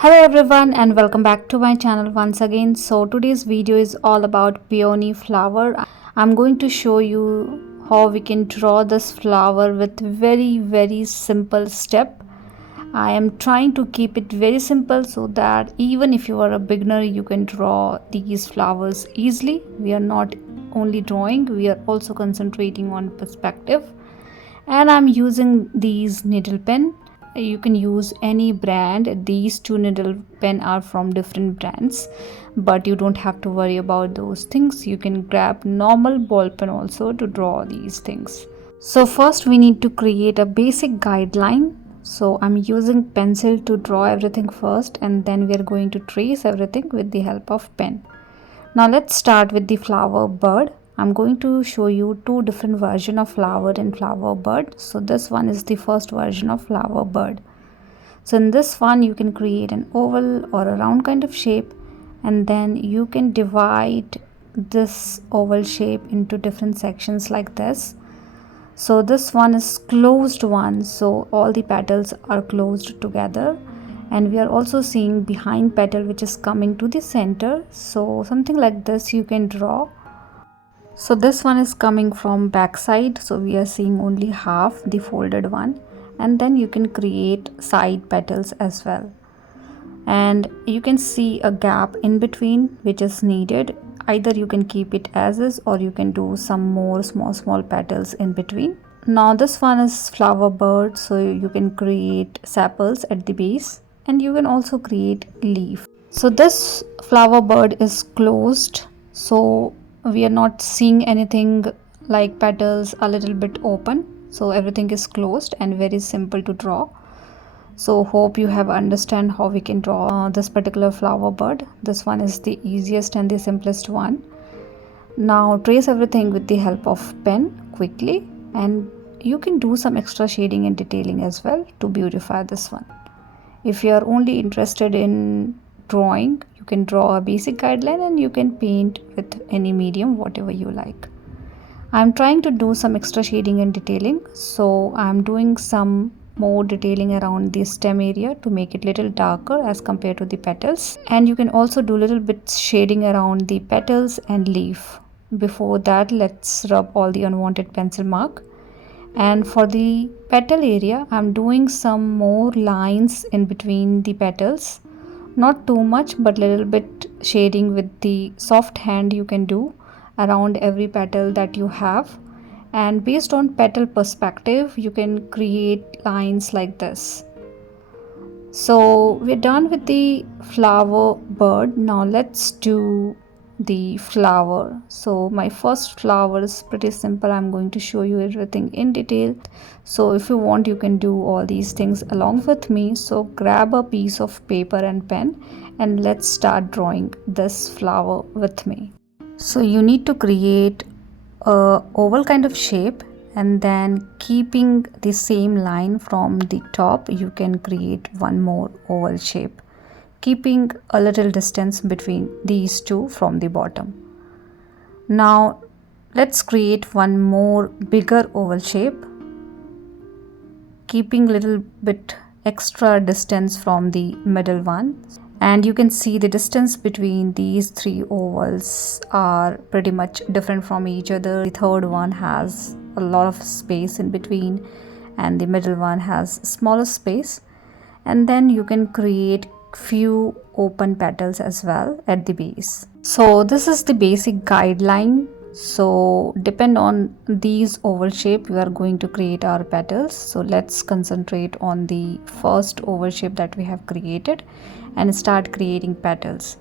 Hello everyone and welcome back to my channel once again. So today's video is all about peony flower. I'm going to show you how we can draw this flower with very simple step. I am trying to keep it very simple so that even if you are a beginner you can draw these flowers easily. We are not only drawing, we are also concentrating on perspective. And I'm using these needle pen. You can use any brand. These two needle pen are from different brands, but you don't have to worry about those things. You can grab normal ball pen also to draw these things. So first we need to create a basic guideline. So I'm using pencil to draw everything first, and then we are going to trace everything with the help of pen. Now let's start with the flower bird. I'm going to show you two different versions of flower and flower bird. So this one is the first version of flower bird. So in this one you can create an oval or a round kind of shape, and then you can divide this oval shape into different sections like this. So this one is closed one, so all the petals are closed together, and we are also seeing behind petal which is coming to the center. So something like this you can draw. So this one is coming from back side, so we are seeing only half the folded one, and then you can create side petals as well, and you can see a gap in between which is needed. Either you can keep it as is or you can do some more small petals in between. Now this one is flower bird, so you can create sepals at the base, and you can also create leaf. So this flower bird is closed, so we are not seeing anything like petals a little bit open, so everything is closed and very simple to draw. So hope you have understand how we can draw this particular flower bird. This one is the easiest and the simplest one. Now trace everything with the help of pen quickly, and you can do some extra shading and detailing as well to beautify this one. If you are only interested in drawing, you can draw a basic guideline and you can paint with any medium whatever you like. I'm trying to do some extra shading and detailing, so I'm doing some more detailing around the stem area to make it little darker as compared to the petals, and you can also do little bit shading around the petals and leaf. Before that, let's rub all the unwanted pencil mark. And for the petal area, I'm doing some more lines in between the petals, not too much but little bit shading with the soft hand you can do around every petal that you have, and based on petal perspective you can create lines like this. So we're done with the flower bird. Now let's do the flower. So my first flower is pretty simple. I'm going to show you everything in detail, so if you want you can do all these things along with me. So grab a piece of paper and pen and let's start drawing this flower with me. So you need to create a oval kind of shape, and then keeping the same line from the top you can create one more oval shape, keeping a little distance between these two from the bottom. Now let's create one more bigger oval shape, keeping little bit extra distance from the middle one, and you can see the distance between these three ovals are pretty much different from each other. The third one has a lot of space in between and the middle one has smaller space, and then you can create few open petals as well at the base. So this is the basic guideline. So depend on these oval shape we are going to create our petals. So let's concentrate on the first oval shape that we have created and start creating petals.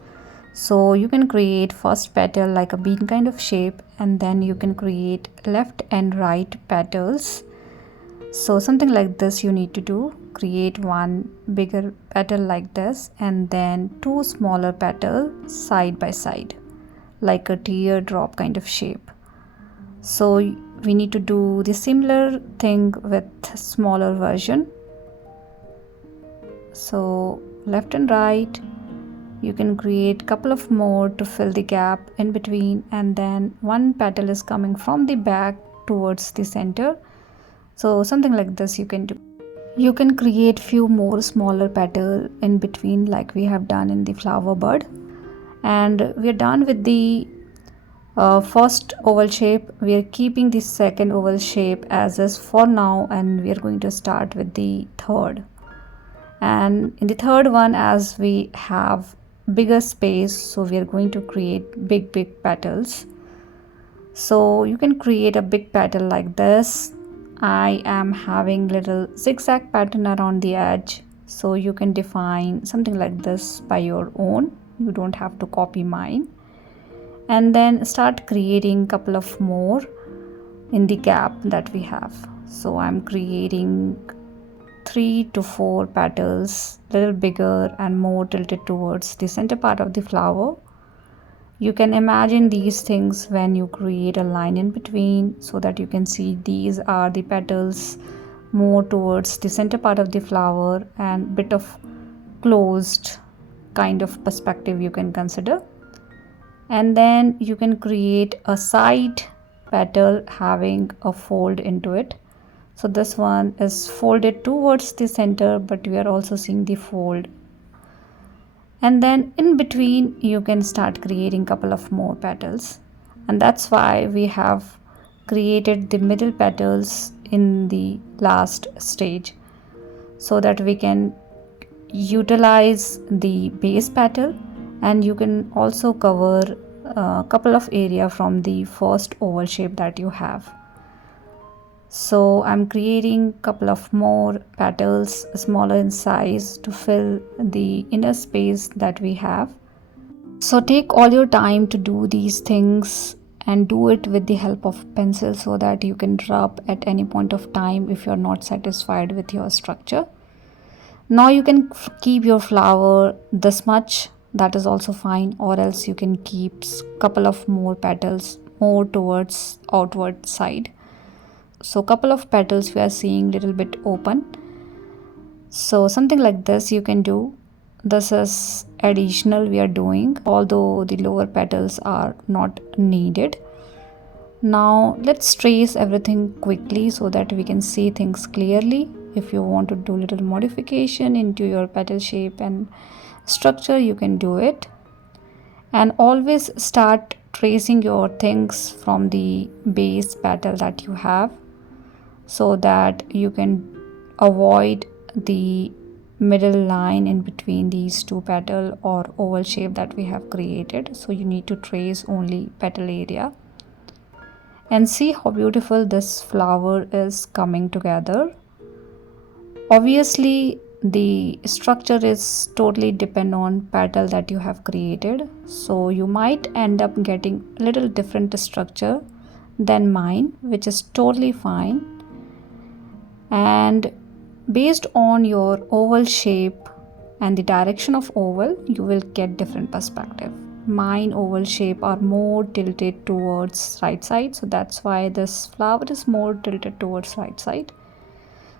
So you can create first petal like a bean kind of shape, and then you can create left and right petals. So something like this you need to do. Create one bigger petal like this, and then two smaller petals side by side like a teardrop kind of shape. So we need to do the similar thing with smaller version. So left and right you can create couple of more to fill the gap in between, and then one petal is coming from the back towards the center. So something like this you can do. You can create few more smaller petal in between like we have done in the flower bud. And we are done with the first oval shape. We are keeping the second oval shape as is for now, and we are going to start with the third. And in the third one, as we have bigger space, so we are going to create big petals. So you can create a big petal like this. I am having little zigzag pattern around the edge, so you can define something like this by your own. You don't have to copy mine. And then start creating couple of more in the gap that we have. So I'm creating 3 to 4 petals, little bigger and more tilted towards the center part of the flower. You can imagine these things when you create a line in between, so that you can see these are the petals more towards the center part of the flower, and bit of closed kind of perspective you can consider. And then you can create a side petal having a fold into it. So this one is folded towards the center, but we are also seeing the fold. And then in between you can start creating couple of more petals, and that's why we have created the middle petals in the last stage, so that we can utilize the base petal, and you can also cover a couple of area from the first oval shape that you have. So I'm creating couple of more petals smaller in size to fill the inner space that we have. So take all your time to do these things, and do it with the help of pencil, so that you can rub at any point of time if you're not satisfied with your structure. Now you can keep your flower this much, that is also fine, or else you can keep couple of more petals more towards outward side. So couple of petals we are seeing little bit open, so something like this you can do. This is additional we are doing, although the lower petals are not needed. Now let's trace everything quickly so that we can see things clearly. If you want to do little modification into your petal shape and structure, you can do it. And always start tracing your things from the base petal that you have, so that you can avoid the middle line in between these two petal or oval shape that we have created. So you need to trace only petal area, and see how beautiful this flower is coming together. Obviously the structure is totally depend on petal that you have created, so you might end up getting a little different structure than mine, which is totally fine. And based on your oval shape and the direction of oval, you will get different perspective. Mine oval shape are more tilted towards right side, so that's why this flower is more tilted towards right side.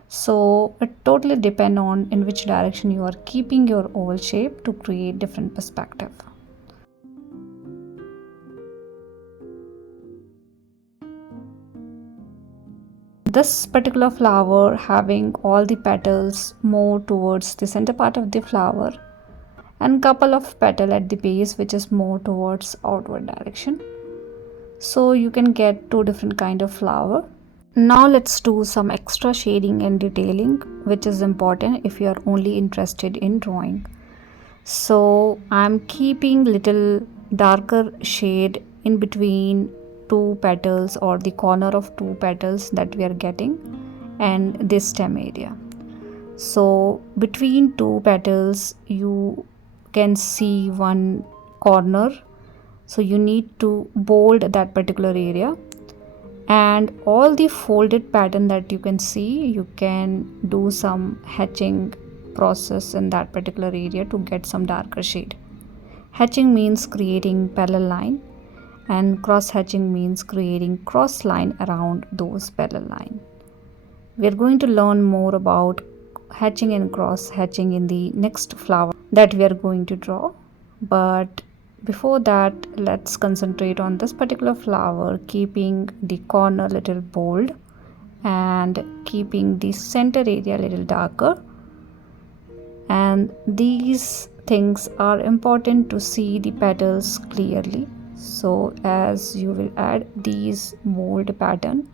So it totally depend on in which direction you are keeping your oval shape to create different perspective. This particular flower having all the petals more towards the center part of the flower, and couple of petal at the base which is more towards outward direction, so you can get two different kind of flower. Now let's do some extra shading and detailing, which is important if you are only interested in drawing. So I'm keeping little darker shade in between two petals, or the corner of two petals that we are getting, and this stem area. So between two petals you can see one corner, so you need to bold that particular area. And all the folded pattern that you can see, you can do some hatching process in that particular area to get some darker shade. Hatching means creating parallel line, and cross hatching means creating cross line around those parallel line. We are going to learn more about hatching and cross hatching in the next flower that we are going to draw, but before that let's concentrate on this particular flower, keeping the corner little bold and keeping the center area a little darker. And these things are important to see the petals clearly. So as you will add these mold pattern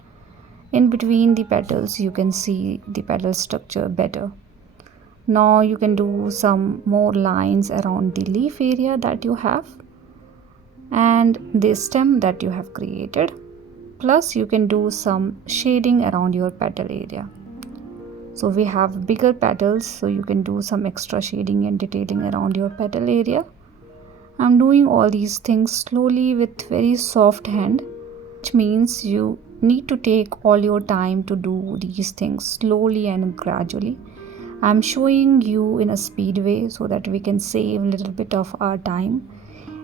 in between the petals, you can see the petal structure better. Now you can do some more lines around the leaf area that you have and the stem that you have created. Plus you can do some shading around your petal area. So we have bigger petals, so you can do some extra shading and detailing around your petal area. I'm doing all these things slowly with very soft hand, which means you need to take all your time to do these things slowly and gradually. I'm showing you in a speed way so that we can save a little bit of our time.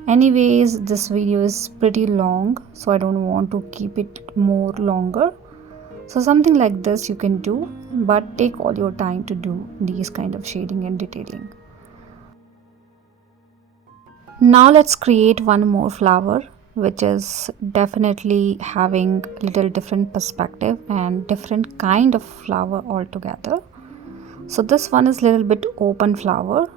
Anyways, this video is pretty long, so I don't want to keep it more longer. So something like this you can do, but take all your time to do these kind of shading and detailing. Now let's create one more flower, which is definitely having a little different perspective and different kind of flower altogether. So this one is a little bit open flower.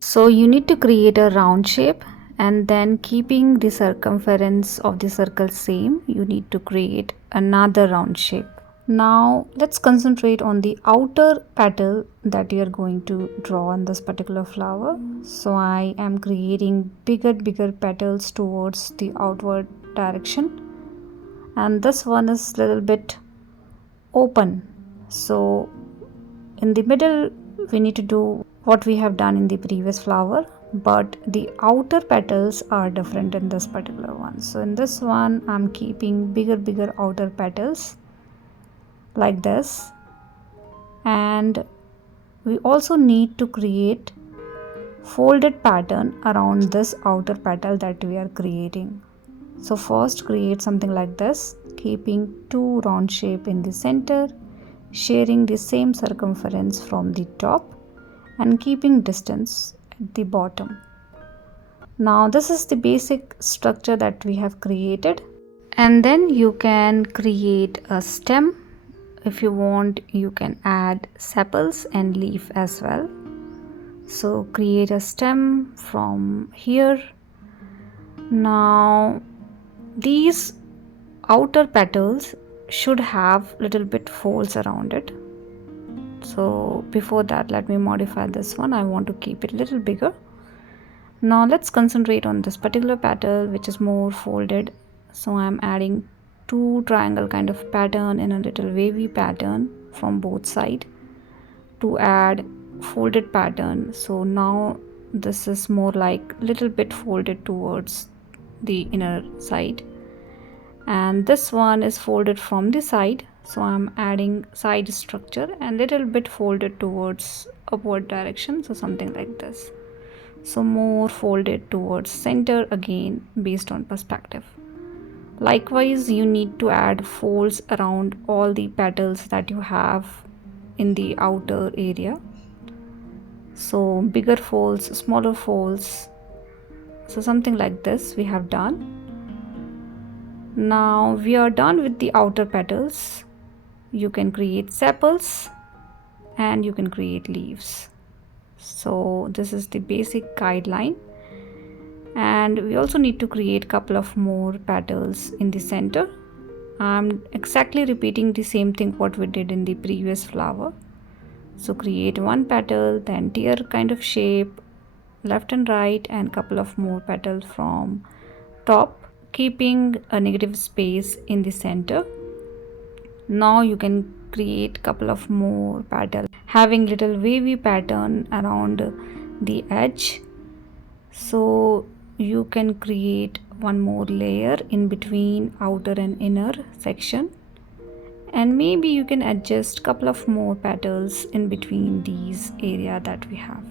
So you need to create a round shape, and then keeping the circumference of the circle same, you need to create another round shape. Now let's concentrate on the outer petal that you are going to draw on this particular flower. So I am creating bigger petals towards the outward direction, and this one is a little bit open. So in the middle we need to do what we have done in the previous flower, but the outer petals are different in this particular one. So in this one I'm keeping bigger outer petals like this, and we also need to create folded pattern around this outer petal that we are creating. So first create something like this, keeping two round shape in the center, sharing the same circumference from the top and keeping distance at the bottom. Now this is the basic structure that we have created, and then you can create a stem. If you want, you can add sepals and leaf as well. So create a stem from here. Now these outer petals should have little bit folds around it. So before that, let me modify this one. I want to keep it a little bigger. Now let's concentrate on this particular petal which is more folded. So I'm adding two triangle kind of pattern in a little wavy pattern from both sides to add folded pattern. So now this is more like little bit folded towards the inner side, and this one is folded from the side. So I'm adding side structure and little bit folded towards upward direction, so something like this. So more folded towards center again based on perspective. Likewise, you need to add folds around all the petals that you have in the outer area. So bigger folds, smaller folds, so something like this we have done. Now we are done with the outer petals. You can create sepals and you can create leaves. So this is the basic guideline, and we also need to create couple of more petals in the center. I'm exactly repeating the same thing what we did in the previous flower. So create one petal, then tear kind of shape left and right, and couple of more petals from top, keeping a negative space in the center. Now you can create couple of more petals having little wavy pattern around the edge. So you can create one more layer in between outer and inner section, and maybe you can adjust couple of more petals in between these area that we have.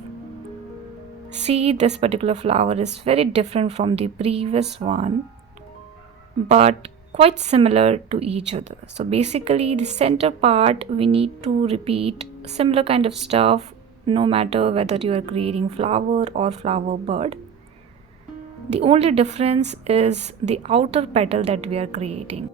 See, this particular flower is very different from the previous one, but quite similar to each other. So basically the center part we need to repeat similar kind of stuff no matter whether you are creating flower or flower bud. The only difference is the outer petal that we are creating.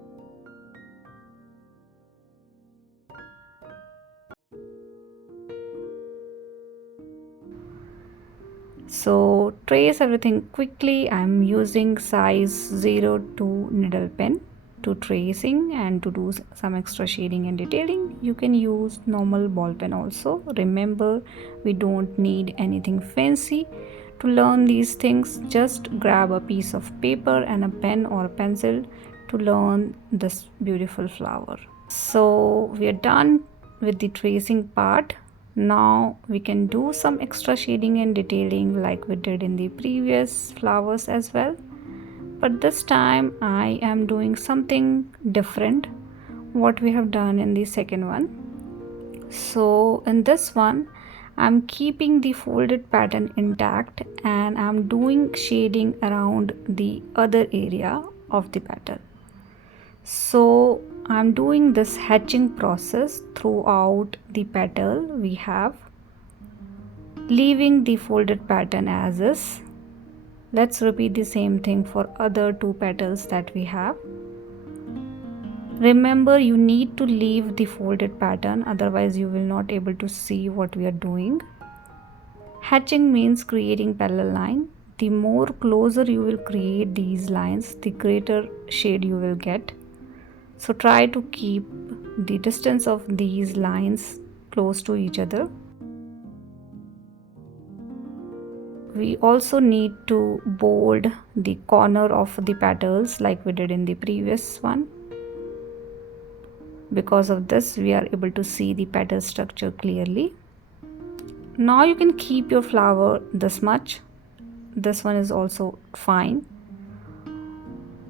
So trace everything quickly. I'm using size 02 needle pen to tracing and to do some extra shading and detailing. You can use normal ball pen also. Remember, we don't need anything fancy to learn these things. Just grab a piece of paper and a pen or a pencil to learn this beautiful flower. So we are done with the tracing part. Now we can do some extra shading and detailing like we did in the previous flowers as well, but this time I am doing something different what we have done in the second one. So in this one I'm keeping the folded pattern intact and I'm doing shading around the other area of the petal. So I'm doing this hatching process throughout the petal we have, leaving the folded pattern as is. Let's repeat the same thing for other two petals that we have. Remember, you need to leave the folded pattern, otherwise you will not able to see what we are doing. Hatching means creating parallel line. The more closer you will create these lines, the greater shade you will get. So try to keep the distance of these lines close to each other. We also need to bold the corner of the petals like we did in the previous one. Because of this, we are able to see the petal structure clearly. Now you can keep your flower this much. This one is also fine.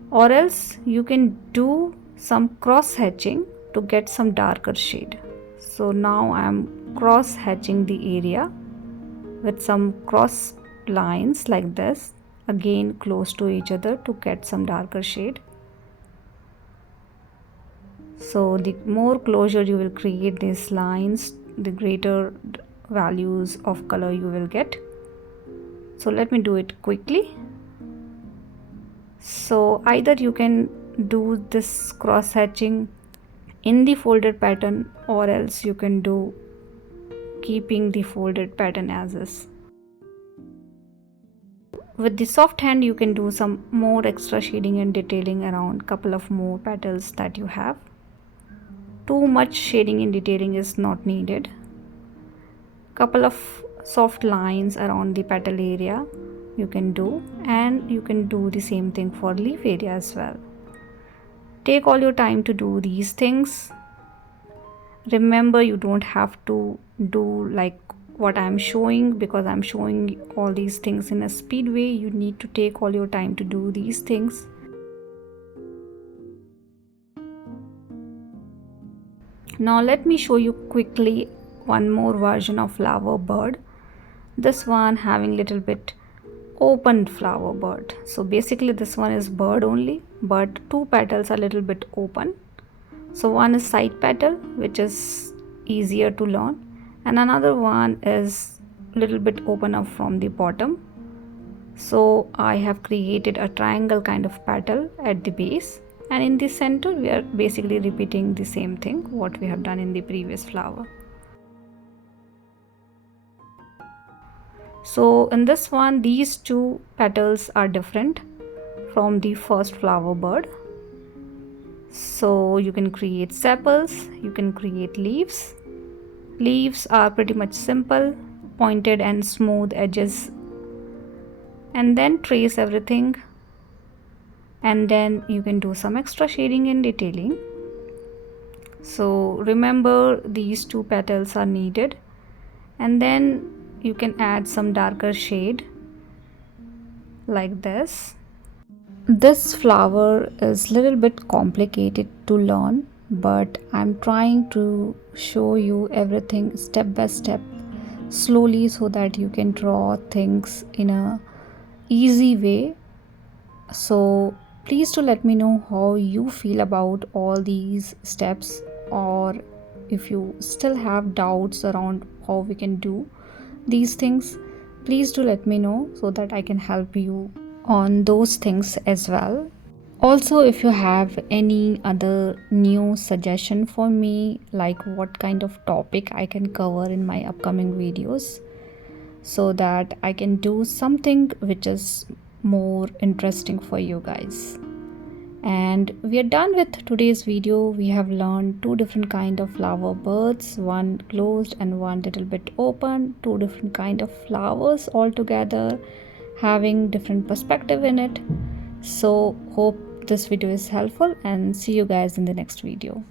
Or else you can do some cross hatching to get some darker shade. So now I am cross hatching the area with some cross lines like this, again close to each other to get some darker shade. So the more closure you will create these lines, the greater values of color you will get. So let me do it quickly. So either you can do this cross hatching in the folded pattern, or else you can do keeping the folded pattern as is. With the soft hand you can do some more extra shading and detailing around couple of more petals that you have. Too much shading and detailing is not needed. Couple of soft lines around the petal area you can do, and you can do the same thing for leaf area as well. Take all your time to do these things. Remember, you don't have to do like what I'm showing, because I'm showing all these things in a speed way. You need to take all your time to do these things. Now let me show you quickly one more version of flower bird. This one having little bit open flower bird. So basically this one is bird only, but two petals are little bit open. So one is side petal, which is easier to learn, and another one is little bit open up from the bottom. So I have created a triangle kind of petal at the base, and in the center we are basically repeating the same thing what we have done in the previous flower. So in this one, these two petals are different from the first flower bird. So you can create sepals, you can create leaves. Leaves are pretty much simple, pointed and smooth edges, and then trace everything, and then you can do some extra shading and detailing. So remember, these two petals are needed, and then you can add some darker shade like this. This flower is little bit complicated to learn, but I'm trying to show you everything step by step slowly so that you can draw things in a easy way. So please do let me know how you feel about all these steps, or if you still have doubts around how we can do these things, please do let me know so that I can help you on those things as well. Also, if you have any other new suggestion for me, like what kind of topic I can cover in my upcoming videos, so that I can do something which is more interesting for you guys. And we are done with today's video. We have learned two different kind of flower birds, one closed and one little bit open, two different kind of flowers all together, having different perspective in it. So hope this video is helpful, and see you guys in the next video.